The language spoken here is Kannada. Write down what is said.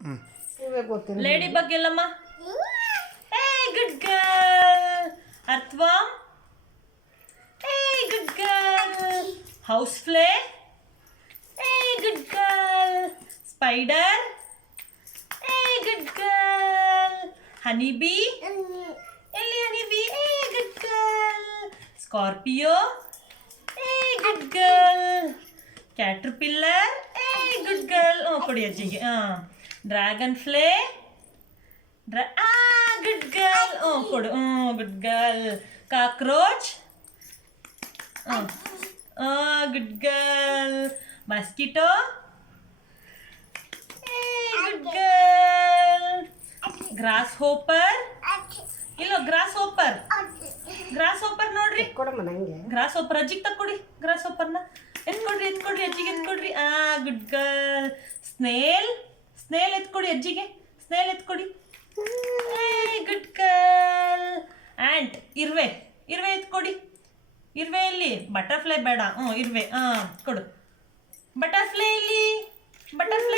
ಇವೇ ಗೊತ್ತಿಲ್ಲ. ಲೇಡಿ ಬಗ್ ಎಲ್ಲಮ್ಮ? ಏ ಗುಡ್ ಗರ್ಲ್. ಅರ್ಥವಾಮ್? ಏ good girl. House fly? A good girl. Spider? A good girl. Honey bee? ಎಲ್ಲಿ honey bee? A good girl. Scorpio? A good girl. Caterpillar? A good girl. ಕೊಡಿ ಅಜ್ಜಿಗೆ. Dragon fly? Good girl. ಕೊಡು. Good girl. Cockroach? Good girl. Mosquito? Good girl. Grasshopper? ಇಲ್ಲ, ಗ್ರಾಸ್ ಹೋಪರ್. ಗ್ರಾಸ್ ಹೋಪರ್ ನೋಡ್ರಿ. ಕೊಡಮ್ಮ ನಂಗೆ. ಗ್ರಾಸ್ ಹೋಪರ್ ಅಜ್ಜಿಗೆ ತಕ್ಕೊಡಿ. ಗ್ರಾಸ್ ಹೋಪರ್ನ ಎತ್ಕೊಡ್ರಿ ಅಜ್ಜಿಗೆ ಎತ್ಕೊಡ್ರಿ. Good girl. ಸ್ನೇಲ್? ಸ್ನೇಲ್ ಎತ್ಕೊಡಿ ಅಜ್ಜಿಗೆ. ಸ್ನೇಲ್ ಎತ್ಕೊಡಿ. Good girl. ಆ್ಯಂಟ್? ಇರ್ವೆ ಎತ್ಕೊಡಿ. ಇರ್ವೆ ಎಲ್ಲಿ? ಬಟರ್ಫ್ಲೈ ಬೇಡ. ಇರ್ವೆ. ಕೊಡು. ಬಟರ್ಫ್ಲೈ ಇಲ್ಲಿ. ಬಟರ್ಫ್ಲೈ